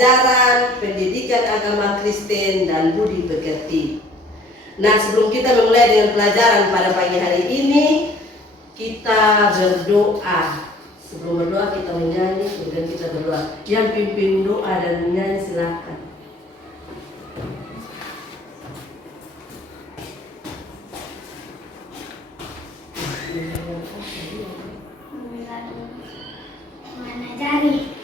pelajaran, pendidikan agama Kristen, dan budi pekerti. Nah, sebelum kita memulai dengan pelajaran pada pagi hari ini, kita berdoa. Sebelum berdoa kita menyanyi, kemudian kita berdoa. Yang pimpin doa dan menyanyi silakan. Mengajari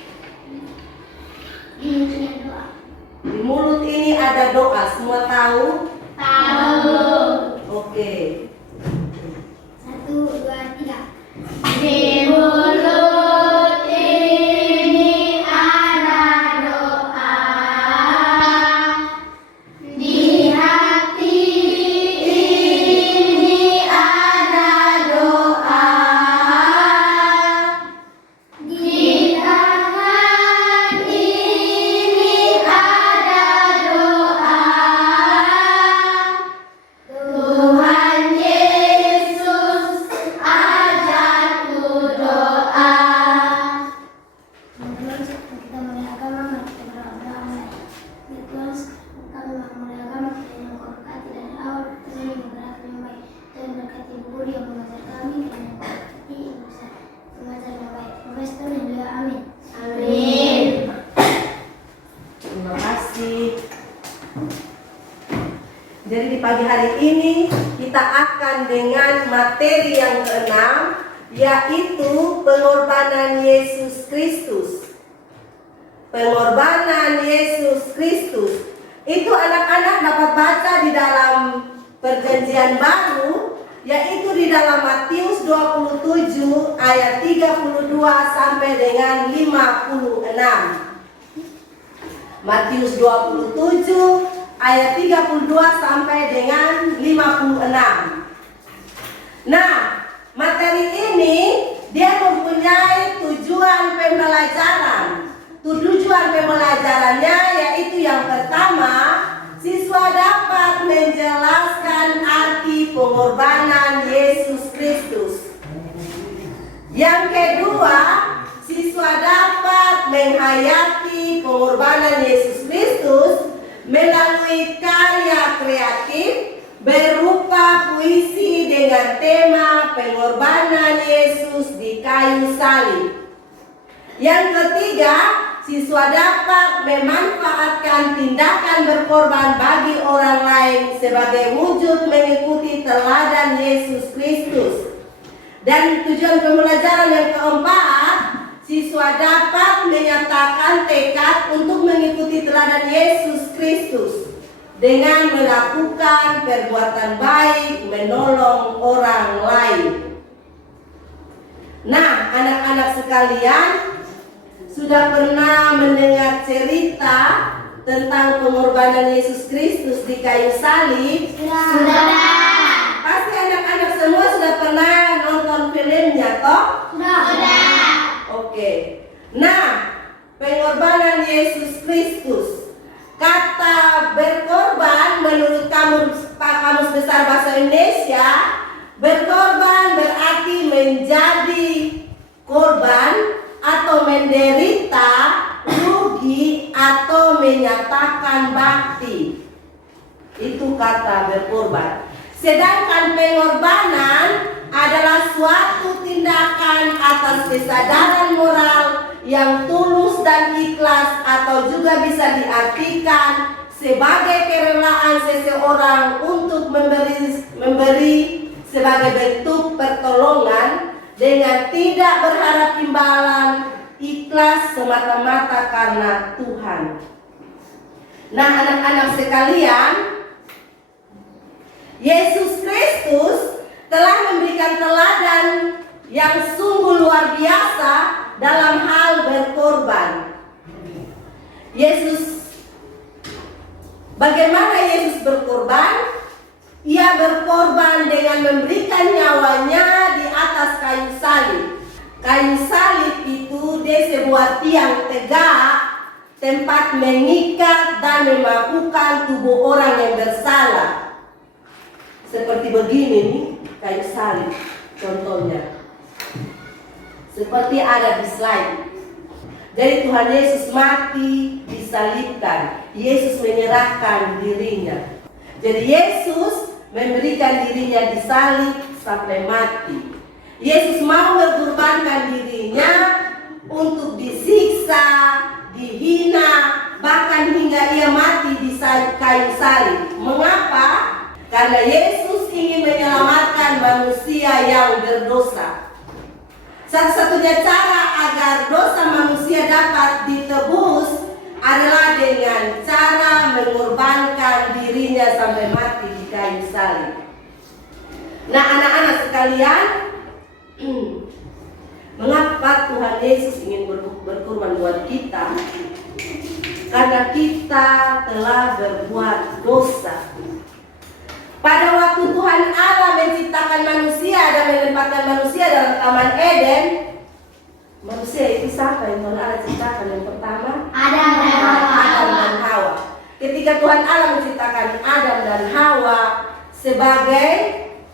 Di mulut ini ada doa, semua tahu? Tahu. Oke. 1, 2, 3. Di mulut ini ada doa, di hati ini ada doa, di tangan ini ada doa. Tuhan Yesus ajarku doa. Kita mulai agama, mari kita berdoa. Ya Tuhan, kami memulai agama kita yang Kau berkati dari awal kita ini bergerak yang baik. Tuhan berkati guru yang mengajar kami, kami yang berkati yang bisa mengajar yang baik. Tuhan yang dia, amin. Amin. Terima kasih. Jadi di pagi hari ini kita akan dengan materi yang keenam, yaitu pengorbanan Yesus Kristus. Pengorbanan Yesus Kristus. Itu anak-anak dapat baca di dalam Perjanjian Baru, yaitu di dalam Matius 27 ayat 32 sampai dengan 56. Matius 27 ayat 32 sampai dengan 56. Nah, materi ini dia mempunyai tujuan pembelajaran. Tujuan pembelajarannya yaitu yang pertama, siswa dapat menjelaskan arti pengorbanan Yesus Kristus. Yang kedua, siswa dapat menghayati pengorbanan Yesus Kristus melalui karya kreatif berupa puisi dengan tema pengorbanan Yesus di kayu salib. Yang ketiga, siswa dapat memanfaatkan tindakan berkorban bagi orang lain sebagai wujud mengikuti teladan Yesus Kristus. Dan tujuan pembelajaran yang keempat, siswa dapat menyatakan tekad untuk mengikuti teladan Yesus Kristus dengan melakukan perbuatan baik, menolong orang lain. Nah, anak-anak sekalian, sudah pernah mendengar cerita tentang pengorbanan Yesus Kristus di kayu salib? Sudah. Pasti anak-anak semua sudah pernah nonton filmnya, toh? Sudah. Oke. Nah, pengorbanan Yesus Kristus. Kata berkorban menurut Kamus Besar Bahasa Indonesia, berkorban berarti menjadi korban atau menderita, rugi atau menyatakan bakti. Itu kata berkorban. Sedangkan pengorbanan adalah suatu tindakan atas kesadaran moral yang tulus dan ikhlas, atau juga bisa diartikan sebagai kerelaan seseorang untuk memberi sebagai bentuk pertolongan dengan tidak berharap imbalan, ikhlas semata-mata karena Tuhan. Nah, anak-anak sekalian, Yesus Kristus telah memberikan teladan yang sungguh luar biasa dalam hal berkorban. Bagaimana Yesus berkorban? Ia berkorban dengan memberikan nyawanya di atas kayu salib. Kayu salib itu dia sebuah tiang tegak, tempat mengikat dan memabukkan tubuh orang yang bersalah. Seperti begini nih, kayu salib contohnya. Seperti ada di slide. Jadi Tuhan Yesus mati di disalibkan. Yesus menyerahkan dirinya. Jadi Yesus memberikan dirinya disalib sampai mati. Yesus mau mengorbankan dirinya untuk disiksa, dihina, bahkan hingga ia mati di kayu salib. Mengapa? Karena Yesus ingin menyelamatkan manusia yang berdosa. Satu-satunya cara agar dosa manusia dapat ditebus adalah dengan cara mengorbankan dirinya sampai mati di kayu salib. Nah, anak-anak sekalian, mengapa Tuhan Yesus ingin berkorban buat kita? Karena kita telah berbuat dosa. Pada waktu Tuhan Allah menciptakan manusia dan menempatkan manusia dalam Taman Eden, manusia itu siapa yang Tuhan Allah ciptakan yang pertama? Adam dan Hawa. Ketika Tuhan Allah menciptakan Adam dan Hawa sebagai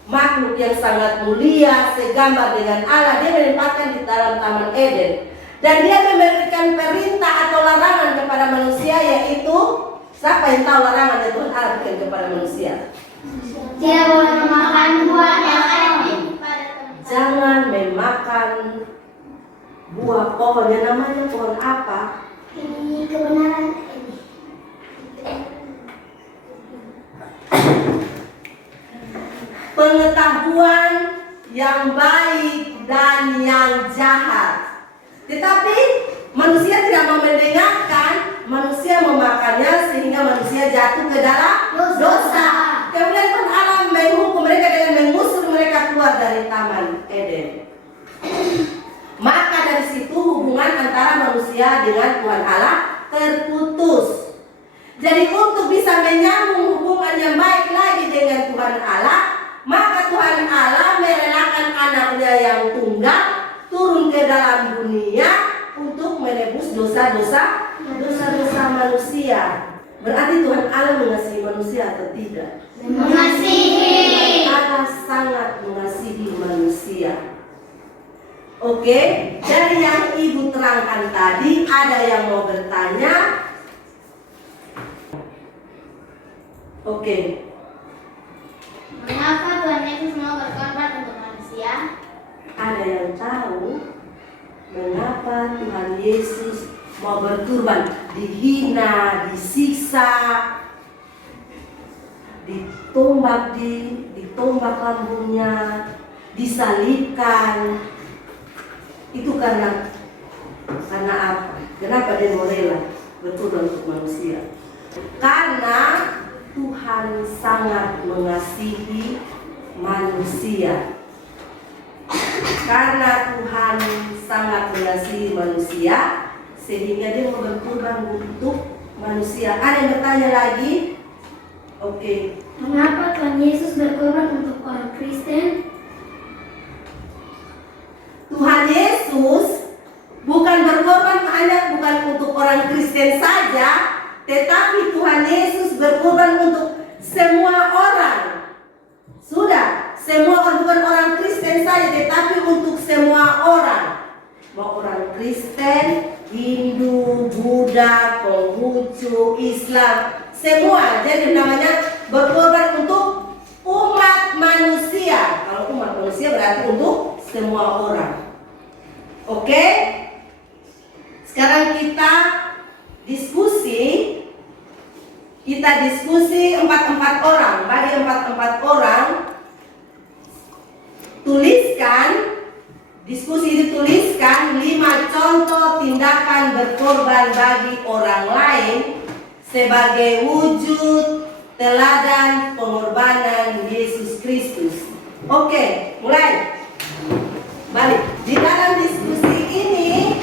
makhluk yang sangat mulia, segambar dengan Allah, dia menempatkan di dalam Taman Eden. Dan dia memberikan perintah atau larangan kepada manusia, yaitu, siapa yang tahu larangan yang Tuhan Allah berikan kepada manusia? Tidak boleh memakan buah yang ada Jangan memakan buah pohon yang namanya pohon apa? ini kebenaran ini. Pengetahuan yang baik dan yang jahat. Tetapi manusia tidak mau mendengarkan, manusia memakannya sehingga manusia jatuh ke dalam dosa. Kemudian Tuhan Allah menghukum mereka dengan mengusir mereka keluar dari Taman Eden. Maka dari situ hubungan antara manusia dengan Tuhan Allah terputus. Jadi untuk bisa menyambung hubungan yang baik lagi dengan Tuhan Allah, maka Tuhan Allah merelakan anaknya yang tunggal turun ke dalam dunia untuk menebus dosa-dosa manusia. Berarti Tuhan Allah mengasihi manusia atau tidak? Mengasihi. Allah sangat mengasihi manusia. Oke, dari yang Ibu terangkan tadi, ada yang mau bertanya? Oke. Mengapa Tuhan Yesus mau berkorban untuk manusia? Ada yang tahu mengapa Tuhan Yesus mau berkorban? Dihina, disiksa, ditombak lambungnya, disalibkan. Itu karena apa? Kenapa dia mau rela berkorban untuk manusia? Karena Tuhan sangat mengasihi manusia. Karena Tuhan sangat mengasihi manusia, sehingga dia mau berkorban untuk manusia. Ada yang bertanya lagi? Oke. Mengapa Tuhan Yesus berkorban untuk orang Kristen? Tuhan Yesus bukan berkorban hanya bukan untuk orang Kristen saja, tetapi Tuhan Yesus berkorban untuk semua orang. Sudah, semua orang, bukan orang Kristen saja, tetapi untuk semua orang. Mau orang Kristen, Hindu, Buddha, Konghucu, Islam, semua. Jadi namanya berkorban untuk umat manusia. Kalau umat manusia berarti untuk semua orang. Oke? Sekarang kita diskusi. Kita diskusi 4-4 orang. Bagi 4-4 orang, tuliskan, diskusi dituliskan 5 contoh tindakan berkorban bagi orang lain sebagai wujud teladan pengorbanan Yesus Kristus. Oke, mulai. Balik. Di dalam diskusi ini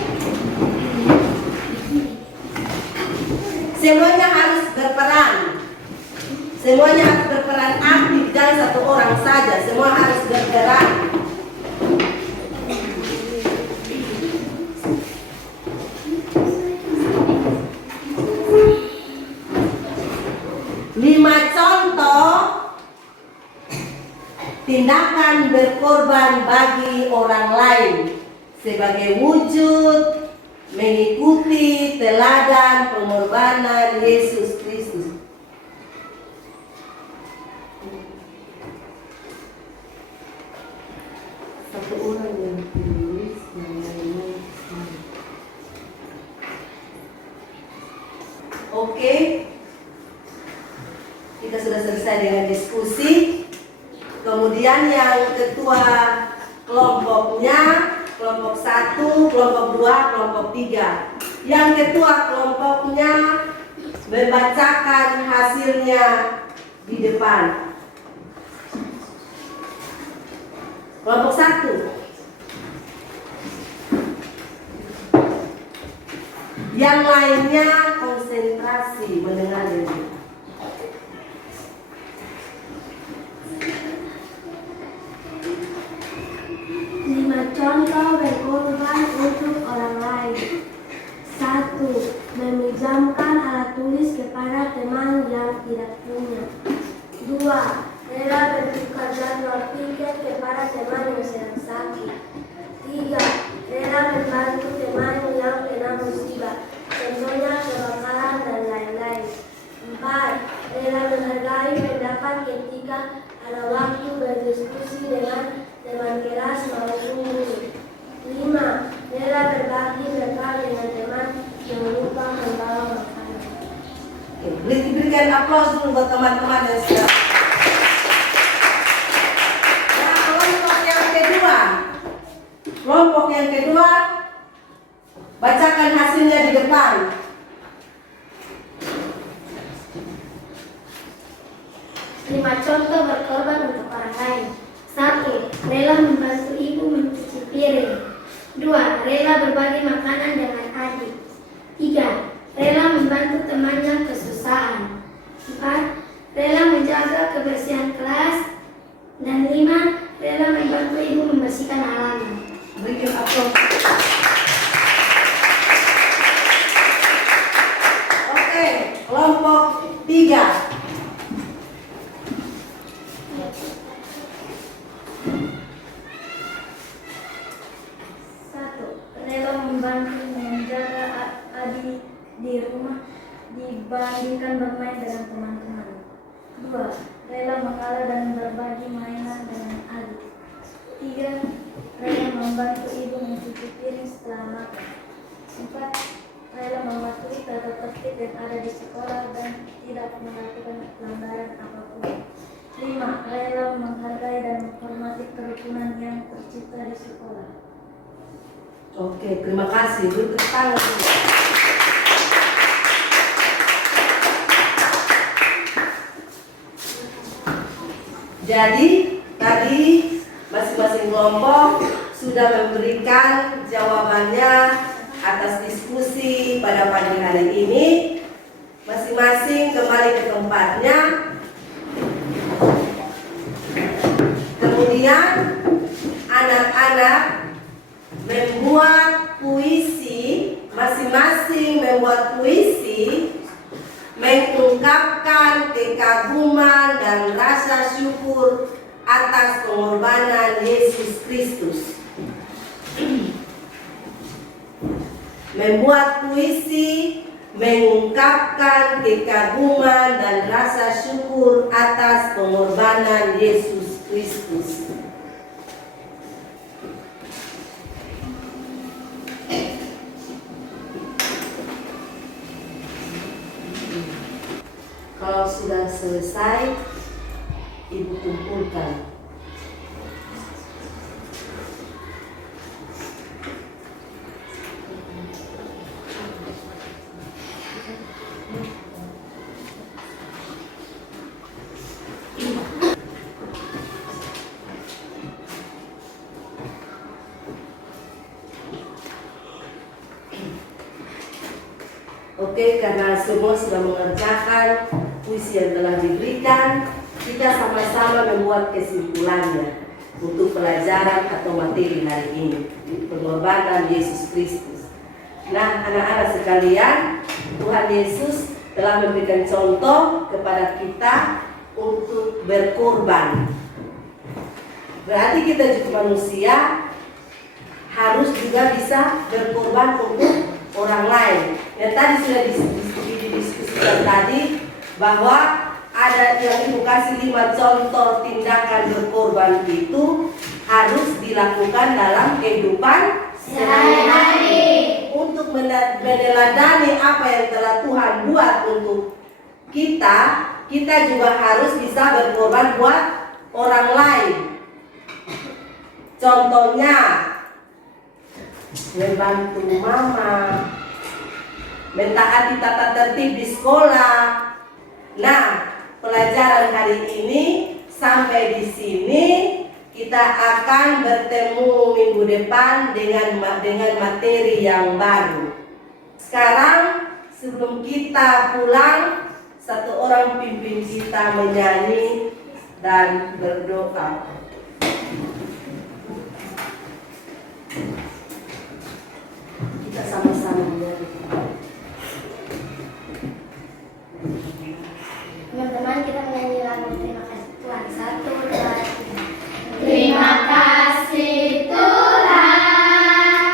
semuanya harus berperan. Semuanya harus berperan aktif, jangan satu orang saja. Semua harus berperan. Lima contoh tindakan berkorban bagi orang lain sebagai wujud mengikuti teladan pengorbanan Yesus Kristus. Satu orang yang tulis yang lainnya. Oke, kita sudah selesai dengan diskusi. Kemudian yang ketua kelompoknya, kelompok 1, kelompok 2, kelompok 3. Yang ketua kelompoknya membacakan hasilnya di depan. Kelompok 1. Yang lainnya konsentrasi mendengar ini. Contoh berkorban untuk orang lain. 1. Meminjamkan alat tulis kepada teman yang tidak punya. 2. Rela bertukar jadwal tiket kepada teman yang sedang sakit. 3. Rela membantu teman yang kena musibah, contohnya kebakaran dan lain-lain. 4. Rela menghargai pendapat ketika ada waktu berdiskusi dengan teman kelas maupun guru. 5. Rela berbagi bekal dengan teman yang lupa membawa makanan. Berikan aplaus dulu buat teman-teman yang sudah. Nah, kelompok yang kedua, bacakan hasilnya di depan. Lima contoh berkorban untuk orang lain. 1. Rela membantu ibu mencuci piring. 2. Rela berbagi makanan dengan adik. 3. Rela membantu temannya kesusahan. 4. Rela menjaga kebersihan kelas. Dan 5. Rela membantu ibu membersihkan halaman. Berikan aplaus. Oke, kelompok 3. Menjaga adik di rumah dibandingkan bermain dengan teman-teman. 2. Rela mengalah dan berbagi mainan dengan adik. 3. Rela membantu ibu mencuci piring setelah makan. 4. Rela mematuhi tata tertib yang ada di sekolah dan tidak melakukan pelanggaran apapun. 5. Rela menghargai dan menghormati kerukunan yang tercipta di sekolah. Oke, terima kasih. Beri tepuk tangan dulu. Jadi, tadi masing-masing kelompok sudah memberikan jawabannya atas diskusi pada pagi hari ini. Masing-masing kembali ke tempatnya. Kemudian, anak-anak membuat puisi, masing-masing membuat puisi mengungkapkan kekaguman dan rasa syukur atas pengorbanan Yesus Kristus. Membuat puisi mengungkapkan kekaguman dan rasa syukur atas pengorbanan Yesus Kristus. Kalau sudah selesai, Ibu kumpulkan. Oke, karena semua sudah mengerjakan puisi yang telah diberikan, kita sama-sama membuat kesimpulannya untuk pelajaran atau materi hari ini, pengorbanan Yesus Kristus. Nah, anak-anak sekalian, Tuhan Yesus telah memberikan contoh kepada kita untuk berkorban. Berarti kita juga manusia harus juga bisa berkorban untuk orang lain. Yang tadi sudah didiskusikan tadi bahwa ada yang Ibu kasih 5 contoh tindakan berkorban itu harus dilakukan dalam kehidupan sehari-hari untuk meneladani apa yang telah Tuhan buat untuk kita. Kita juga harus bisa berkorban buat orang lain. Contohnya membantu mama, mentaati tata tertib di sekolah. Nah, pelajaran hari ini sampai di sini. Kita akan bertemu minggu depan dengan materi yang baru. Sekarang sebelum kita pulang, satu orang pimpin kita menyanyi dan berdoa. Kita sama-sama menyanyi. Teman-teman, kita menyanyi lagu Terima Kasih Tuhan. 1, 2, 3. Terima kasih Tuhan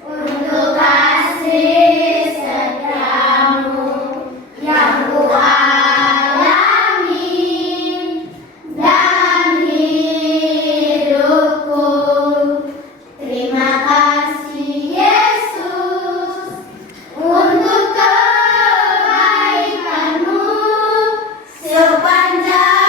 untuk kasih setiamu yang ku alami dalam hidupku. Terima kasih Yesus untuk kebaikanmu sepanjang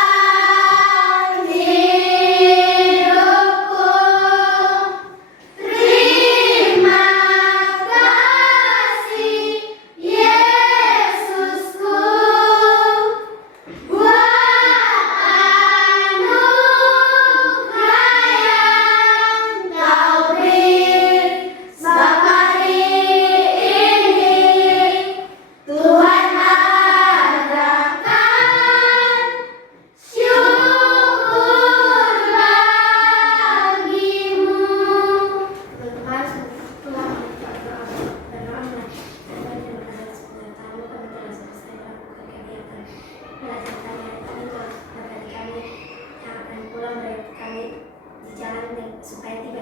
supaya